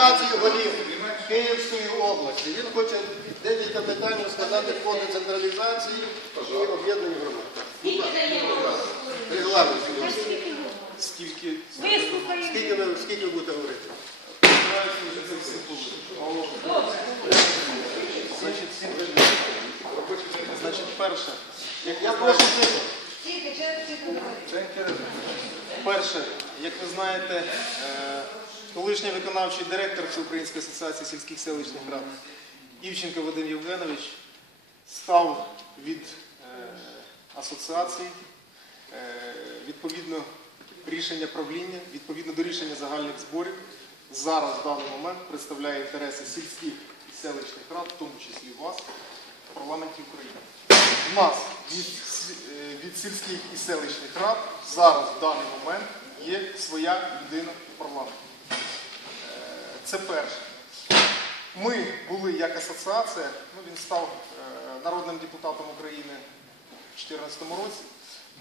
асоціації голів Київської області. Він хоче декілька питань розказати по децентралізації і об'єднанню громад. Регламент. Скільки Скільки ви, скільки будете говорити? Значить, перше, Я прошу перше, як ви знаєте, е, колишній виконавчий директор Всеукраїнської асоціації сільських селищних рад Івченко Вадим Євгенович став від е, асоціації е, відповідно рішення правління, відповідно до рішення загальних зборів, зараз в даний момент представляє інтереси сільських і селищних рад, в тому числі вас, в парламенті України. У нас від, е, від сільських і селищних рад зараз в даний момент є своя людина в парламенті. Це перше. Ми були як асоціація, ну він став е, народним депутатом України у 2014 році.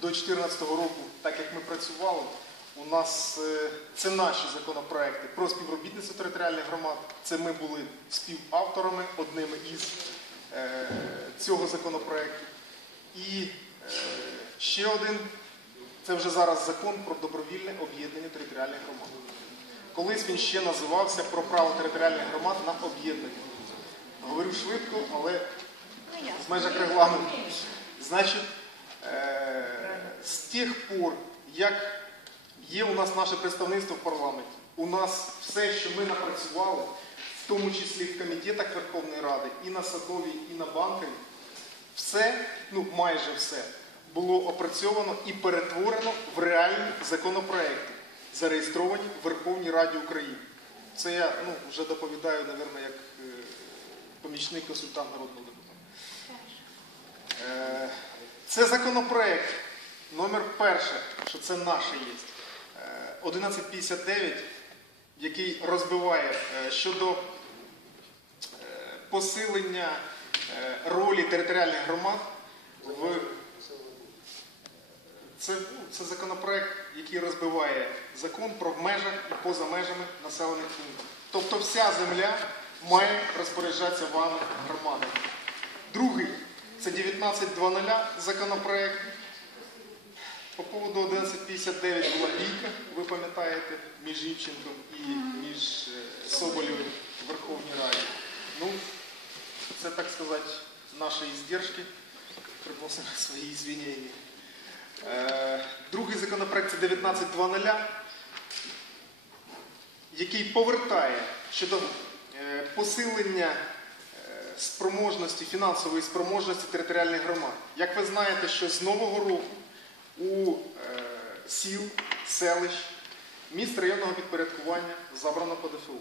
До 2014 року, так як ми працювали, у нас е, це наші законопроекти про співробітництво територіальних громад. Це ми були співавторами одними із е, цього законопроекту. І ще один це вже зараз закон про добровільне об'єднання територіальних громад. Колись він ще називався про право територіальних громад на об'єднання. Говорю швидко, але в межах регламенту. Значить, е, з тих пор, як є у нас наше представництво в парламенті, у нас все, що ми напрацювали, в тому числі в комітетах Верховної Ради, і на Садовій, і на Банковій, все, ну майже все, було опрацьовано і перетворено в реальні законопроекти, зареєстровані в Верховній Раді України. Це я ну, вже доповідаю, мабуть, як е, помічник консультант народного депутата. Е, Це законопроект номер перше, що це наше є. е, 1159, який розбиває е, щодо е, посилення е, ролі територіальних громад в це, це законопроект, який розбиває закон про межах і поза межами населених пунктів. Тобто вся земля має розпоряджатися вами громадами. Другий це 19.00 законопроект. По поводу 1159 була бійка, ви пам'ятаєте, між Івченком і між е, Соболєвим в Верховній Раді. Ну, це, так сказати, наші іздержки. Приносимо свої звінення. Е, Другий законопроект це 19.00, який повертає щодо е, посилення е, спроможності, фінансової спроможності територіальних громад. Як ви знаєте, що з нового року у сіл, селищ, міст районного підпорядкування забрано по ДФУ.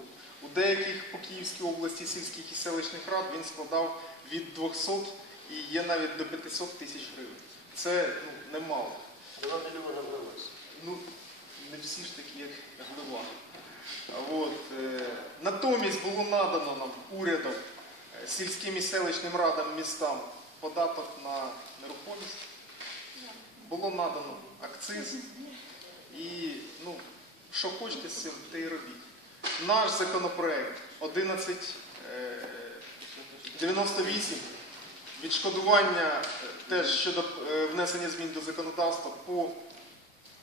У деяких по Київській області сільських і селищних рад він складав від 200 і є навіть до 500 тисяч гривень. Це ну, немало. Два мільйони вдалося. Ну, не всі ж такі, як глива. От, е, натомість було надано нам урядом, е, сільським і селищним радам містам податок на нерухомість. Було надано акциз. І ну, що хочете з цим, те й робіть. Наш законопроект 1198 відшкодування е, теж щодо е, внесення змін до законодавства по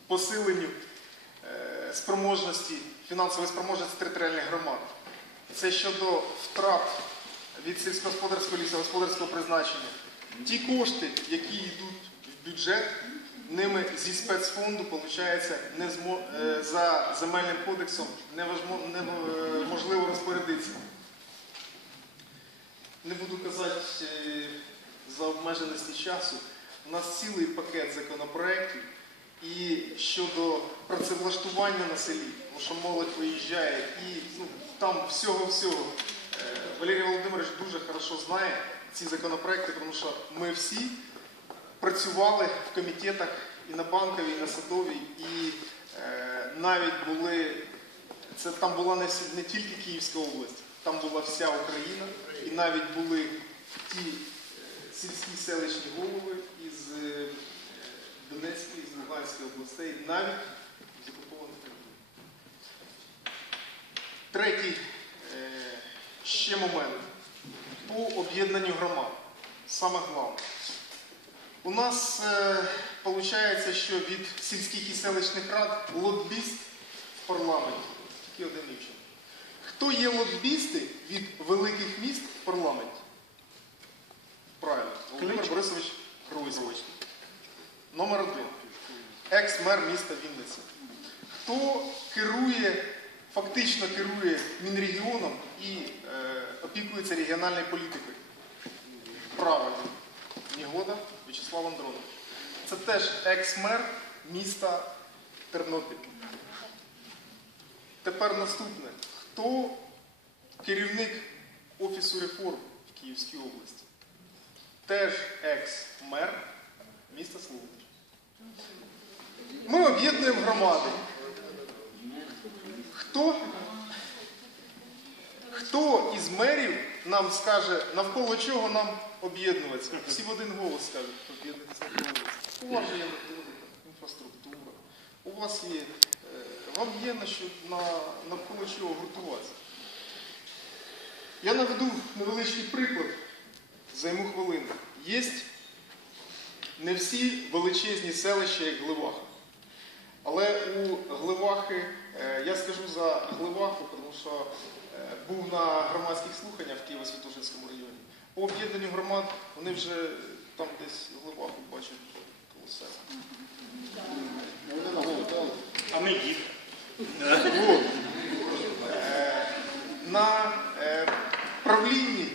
посиленню е, спроможності, фінансової спроможності територіальних громад. Це щодо втрат від сільськогосподарського лісогосподарського призначення. Ті кошти, які йдуть в бюджет, ними зі спецфонду, виходить, за земельним кодексом неможливо розпорядитися. Не буду казати е, за обмеженості часу. У нас цілий пакет законопроєктів і щодо працевлаштування на селі, тому що молодь виїжджає і ну, там всього-всього. Е, Валерій Володимирович дуже хорошо знає ці законопроекти, тому що ми всі працювали в комітетах і на банковій, і на садовій, і е, навіть були, це там була не, не тільки Київська область, там була вся Україна, і навіть були ті е, сільські селищні голови із е, Донецької, з Луганської областей, навіть з окупованих територій. Третій ще момент по об'єднанню громад. Саме головне. У нас виходить, що від сільських і селищних рад лобіст в парламенті. Тільки один Івченко. Хто є лобісти від великих міст в парламенті? Правильно, Володимир Борисович Гройсович. Номер один. Екс-мер міста Вінниця. Хто керує, фактично керує Мінрегіоном і е, опікується регіональною політикою? Правильно. Нігода В'ячеслав Андронович. Це теж екс-мер міста Тернопіль. Тепер наступне. Хто керівник Офісу реформ в Київській області? Теж екс-мер міста Слободич. Ми об'єднуємо громади. Хто, хто із мерів нам скаже, навколо чого нам об'єднуватися? Всі в один голос скажуть, об'єднуватися. У вас є інфраструктура, у вас є, вам є на що, на, навколо чого гуртуватися. Я наведу невеличкий приклад, займу хвилину. Є не всі величезні селища, як Гливаха. Але у Гливахи, е, я скажу за Гливаху, тому що е, був на громадських слуханнях в Києво-Святошинському районі. По об'єднанню громад вони вже там десь Гливаху бачать коло себе. А ми їх. Е, На е, правлінні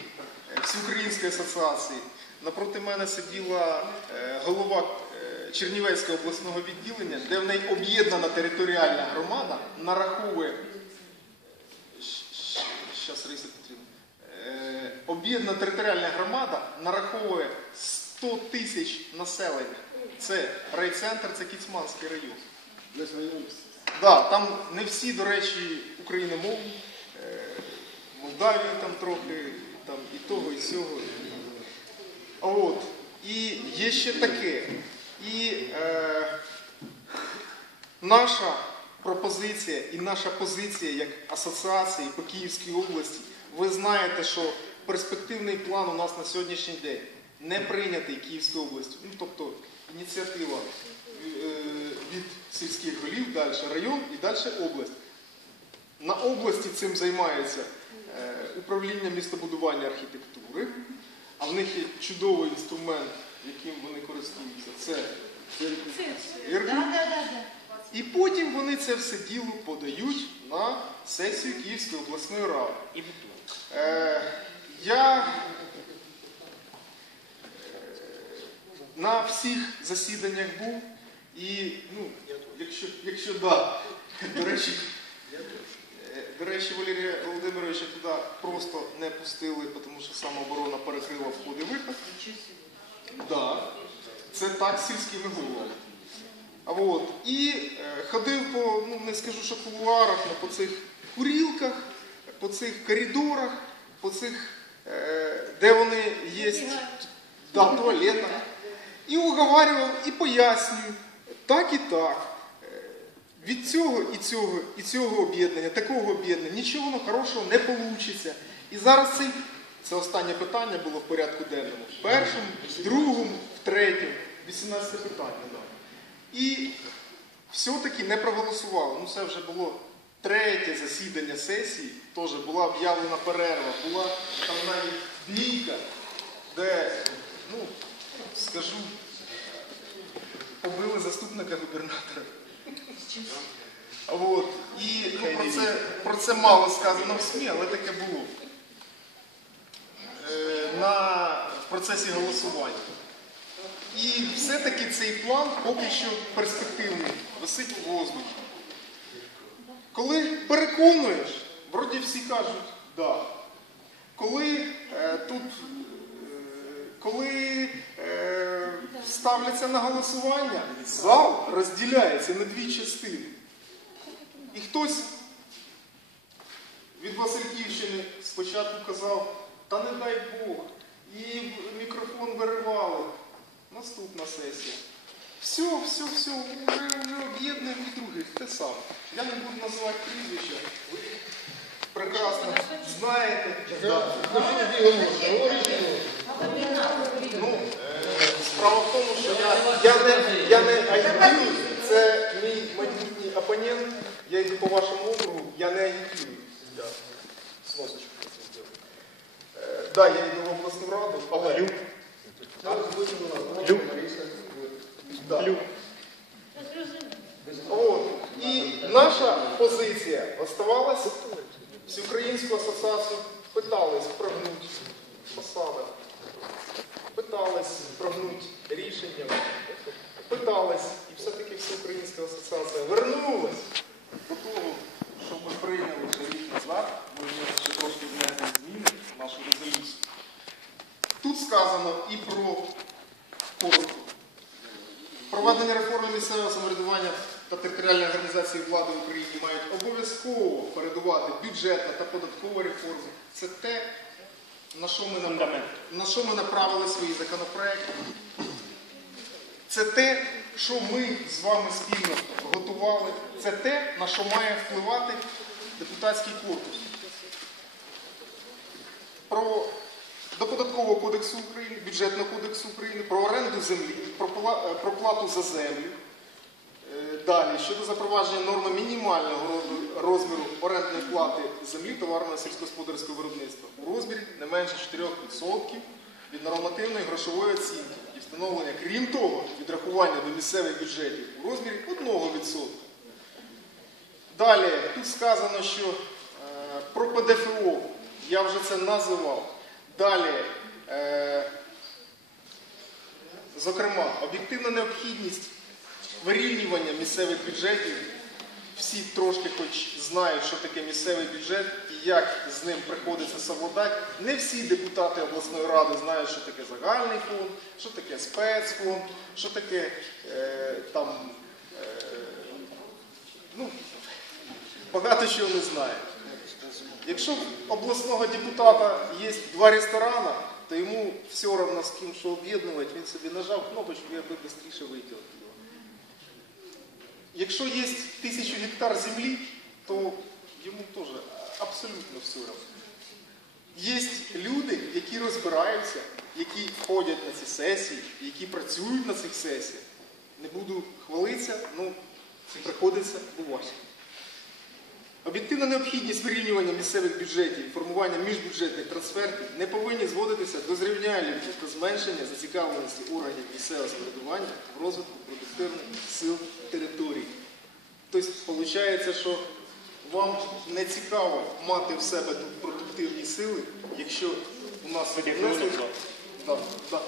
е, Всеукраїнської асоціації напроти мене сиділа е, голова е, Чернівецького обласного відділення, де в неї об'єднана територіальна громада нараховує. Е, Об'єднана територіальна громада нараховує 100 тисяч населення. Це райцентр, це Кіцманський район. Да, там не всі, до речі, україномовні, е, Молдавії там трохи, там і того, і сього. А От. І є ще таке. І е, наша пропозиція і наша позиція як асоціації по Київській області, ви знаєте, що перспективний план у нас на сьогоднішній день не прийнятий Київською областю. Ну, тобто ініціатива сільських голів, далі район і далі область. На області цим займається е, управління містобудування архітектури, а в них є чудовий інструмент, яким вони користуються. Це ІРГУ. Да, да, да, да. І потім вони це все діло подають на сесію Київської обласної ради. Е, я е, на всіх засіданнях був і, ну, якщо, якщо да, до речі, е, до речі, Валерія Володимировича туди просто не пустили, тому що самооборона перекрила вход і виход. Да, це так сільськими головами. А от, і е, ходив по, ну не скажу, що кулуарах, але по цих курілках, по цих коридорах, по цих, е, де вони є, да, туалетах. І уговарював, і пояснюю, так і так. Е, Від цього і цього, і цього об'єднання, такого об'єднання, нічого хорошого не вийде. І зараз цей, це останнє питання було в порядку денному. В першому, в другому, в третьому, 18 питання. Да. І все-таки не проголосували. Ну, це вже було третє засідання сесії, теж була об'явлена перерва, була там навіть бійка, де, ну, скажу, побили заступника губернатора. От. І ну, про, це, про це мало сказано в СМІ, але таке було. Е, на, в процесі голосування. І все-таки цей план поки що перспективний, висить у воздухі. Коли переконуєш, вроді всі кажуть да. Коли е, тут, коли е, ставляться на голосування, зал розділяється на дві частини. І хтось від Васильківщини спочатку казав, та не дай Бог, і мікрофон виривали. Наступна сесія. Все, все, все, вже, вже об'єднуємо і других, те саме. Я не буду називати прізвища. Ви прекрасно знаєте. Ну, справа в тому, що я, я не, я не агітую, це мій майбутній опонент, я йду по вашому округу, я не агітую. Я сносочку зроблю. Е, Да, я йду в обласну раду, але... Люк. Да. Люк. От. І наша позиція оставалась всеукраїнську асоціацію питались прогнути посада, питались прогнути рішення, питались, і все-таки всеукраїнська асоціація вернулась до того, що ми прийняли вже рік назад, ми ще трошки внесли зміни в нашу резолюцію. Тут сказано і про коротко. Проведення реформи місцевого самоврядування та територіальної організації влади в Україні мають обов'язково передувати бюджетна та податкова реформи. Це те, на що ми, на що ми направили свої законопроекти. Це те, що ми з вами спільно готували. Це те, на що має впливати депутатський корпус. Про до податкового кодексу України, бюджетного кодексу України, про оренду землі, про е, плату за землю. Е, Далі, щодо запровадження норми мінімального розміру орендної плати землі товарного сільськогосподарського виробництва у розмірі не менше 4% від нормативної грошової оцінки і встановлення, крім того, відрахування до місцевих бюджетів у розмірі 1%. Далі, тут сказано, що е, про ПДФО, я вже це називав. Далі, е, зокрема, об'єктивна необхідність вирівнювання місцевих бюджетів. Всі трошки хоч знають, що таке місцевий бюджет і як з ним приходиться совладати. Не всі депутати обласної ради знають, що таке загальний фонд, що таке спецфонд, що таке е, там. Е, ну, багато чого не знають. Якщо в обласного депутата є два ресторани, то йому все одно з ким що об'єднувати, він собі нажав кнопочку, я би швидше оттуда. Якщо є тисячу гектар землі, то йому теж абсолютно все одно. Є люди, які розбираються, які ходять на ці сесії, які працюють на цих сесіях. Не буду хвалитися, але приходиться бувати. Об'єктивна необхідність вирівнювання місцевих бюджетів і формування міжбюджетних трансфертів не повинні зводитися до зрівняння та зменшення зацікавленості органів місцевого самоврядування в розвитку продуктивних сил територій. Тобто, виходить, що вам не цікаво мати в себе тут продуктивні сили, якщо у нас внесли... Да, да.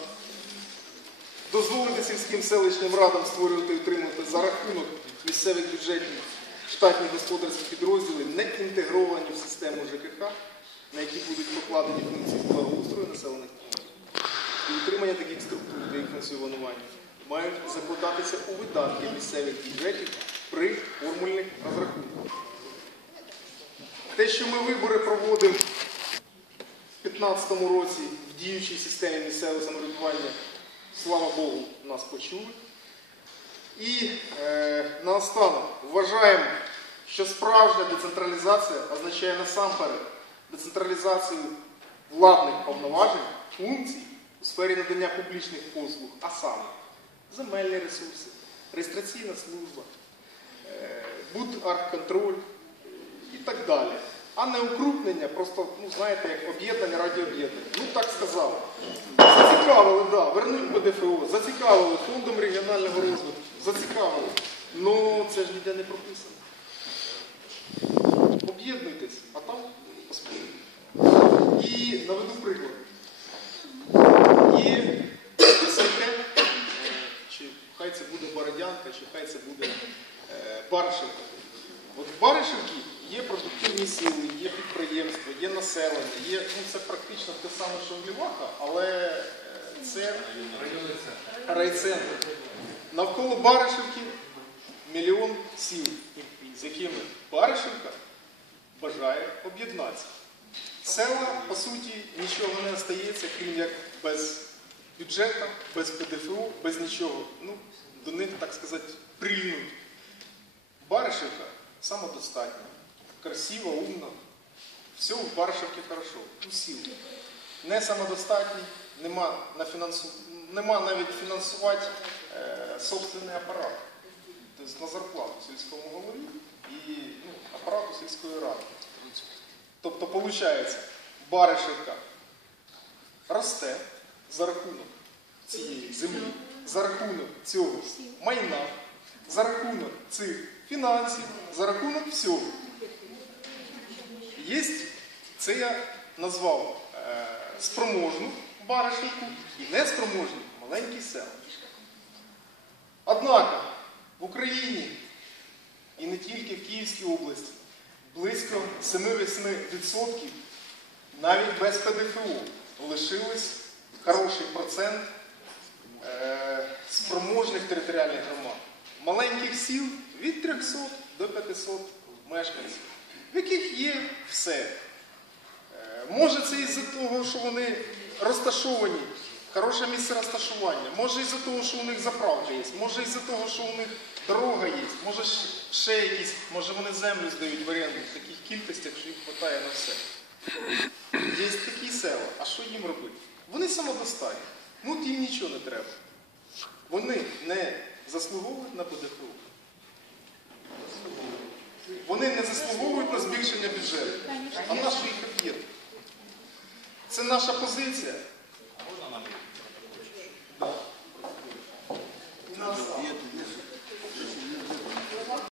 дозволити сільським селищним радам створювати і утримувати за рахунок місцевих бюджетів штатні господарські підрозділи, не інтегровані в систему ЖКХ, на які будуть покладені функції благоустрою населених пунктів. І утримання таких структур та їх функціонування мають закладатися у видатки місцевих бюджетів при формульних розрахунках. Те, що ми вибори проводимо в 2015 році в діючій системі місцевого самоврядування, слава Богу, нас почули. І е, наостанок вважаємо, що справжня децентралізація означає насамперед децентралізацію владних повноважень, функцій у сфері надання публічних послуг, а саме земельні ресурси, реєстраційна служба, е, бударконтроль і так далі. А не укрупнення, просто, ну знаєте, як об'єднання раді об'єднання. Ну так сказали. Зацікавили, да, вернуть БДФО, зацікавили фондом регіонального розвитку, зацікавили. Ну це ж ніде не прописано. Об'єднуйтесь, а там поспілкуйтесь. І наведу приклад. Є СМТ, е, чи хай це буде Бородянка, чи хай це буде е, Баришевка. От в є продуктивні сили, є підприємства, є населення, є, ну це практично те саме, що в Ліваха, але е, це райцентр. Навколо Баришевки мільйон сіл, з якими Баришевка бажає об'єднатися. Села, по суті, нічого не остається, крім як без бюджету, без ПДФО, без нічого. Ну, до них, так сказати, прильнуть. Баришевка самодостатня, красива, умна, Все в Баршевці хорошо, усі. Не самодостатній, нема, на фінансу... нема навіть фінансувати е, собственний апарат. Тобто на зарплату сільському голові і ну, апарату сільської ради. Тобто, виходить, Баришевка росте за рахунок цієї землі, за рахунок цього майна, за рахунок цих фінансів, за рахунок всього. Є, це я назвав е, спроможну баришівку і неспроможну маленькі села. Однак в Україні і не тільки в Київській області близько 7-8% навіть без ПДФО лишилось хороший процент е, спроможних територіальних громад. Маленьких сіл від 300 до 500 мешканців, в яких є все. Е, Може це із-за того, що вони розташовані, хороше місце розташування, може із-за того, що у них заправка є, може із-за того, що у них дорога є, може ще якісь, може вони землю здають в оренду в таких кількостях, що їм вистачає на все. Є такі села, а що їм робити? Вони самодостатні. Ну от їм нічого не треба. Вони не заслуговують на ПДФО. Вони не заслуговують на збільшення бюджету. А на що їх об'єднати? Це наша позиція.